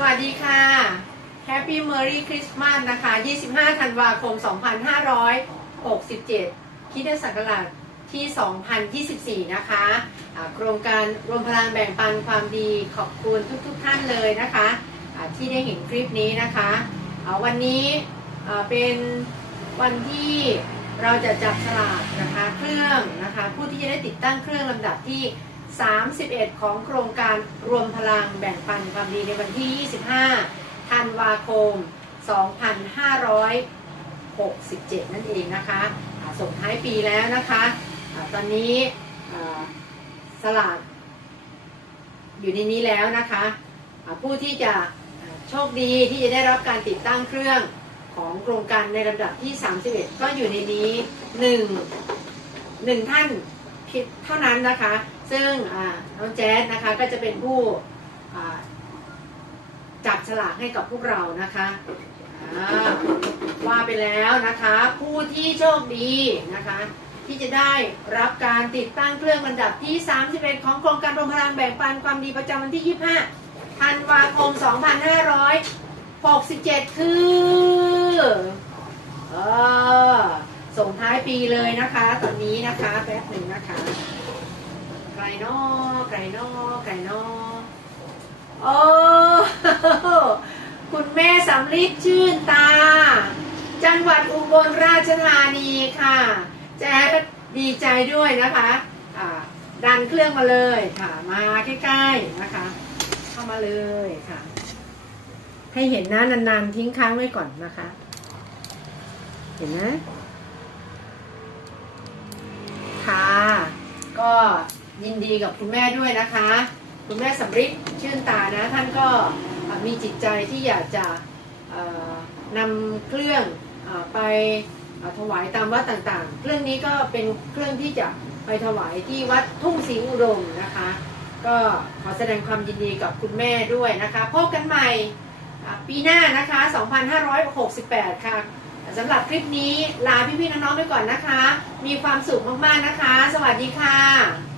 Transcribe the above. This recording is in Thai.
สวัสดีค่ะ Happy Merry Christmas นะคะ 25 ธันวาคม 2567คิดศักราชที่ 2024 นะคะอ่าโครงการรวมพลังแบ่งปันความดีขอบคุณทุกๆทท่านเลยนะคะอ่าที่ได้เห็นคลิปนี้นะคะอ่าวันนี้เป็นวันที่เราจะจับฉลากนะคะเครื่องนะคะผู้ที่จะได้ติดตั้งเครื่องลำดับที่ 31 ของโครงการรวมพลังแบ่งปันความดีในวันที่ 25 ธันวาคม 2567 นั่นเองนะคะส่งท้ายปีแล้วนะคะอาตอนนี้สลากอยู่ในนี้แล้วนะคะผู้ที่จะโชคดีที่จะได้รับการติดตั้งเครื่องของโครงการในลำดับที่ 31 ก็อยู่ในนี้หนึ่งหนึ่งท่านเพียงเท่านั้นนะคะ ซึ่งน้องแจ๊สนะคะก็จะเป็นผู้จับฉลากให้กับพวกเรานะคะว่าไปแล้วนะคะ ผู้ที่โชคดีนะคะ ที่จะได้รับการติดตั้งเครื่องบรรดับที่ 31 ของโครงการรวมพลังแบ่งปันความดีประจำวันที่ 25 ธันวาคม 2567 คือเออส่งท้ายปีเลยนะคะ ตอนนี้นะคะ แป๊บหนึ่งนะคะ ไกลนอไกลนอไกลนอโอ้คุณแม่สำลิดชื่นตา จังหวัดอุบลราชธานีค่ะแจ๊ก็ดีใจด้วยนะคะดันเครื่องมาเลยค่ะ มาใกล้ๆนะคะ เข้ามาเลยค่ะ ให้เห็นนะนานๆทิ้งค้างไว้ก่อนนะคะ เห็นนะค่ะก็ ยินดีกับคุณแม่ด้วยนะคะ คุณแม่สำริดชื่นตานะ ท่านก็มีจิตใจที่อยากจะนำเครื่องอไปอถวายตามวัดต่างๆ เครื่องนี้ก็เป็นเครื่องที่จะไปถวายที่วัดทุ่งศรีอุดมนะคะ ก็ขอแสดงความยินดีกับคุณแม่ด้วยนะคะพบกันใหม่ปีหน้านะคะ 2568 ค่ะสำหรับคลิปนี้ลาพี่ๆน้องๆไปก่อนนะคะ มีความสุขมากๆนะคะ สวัสดีค่ะ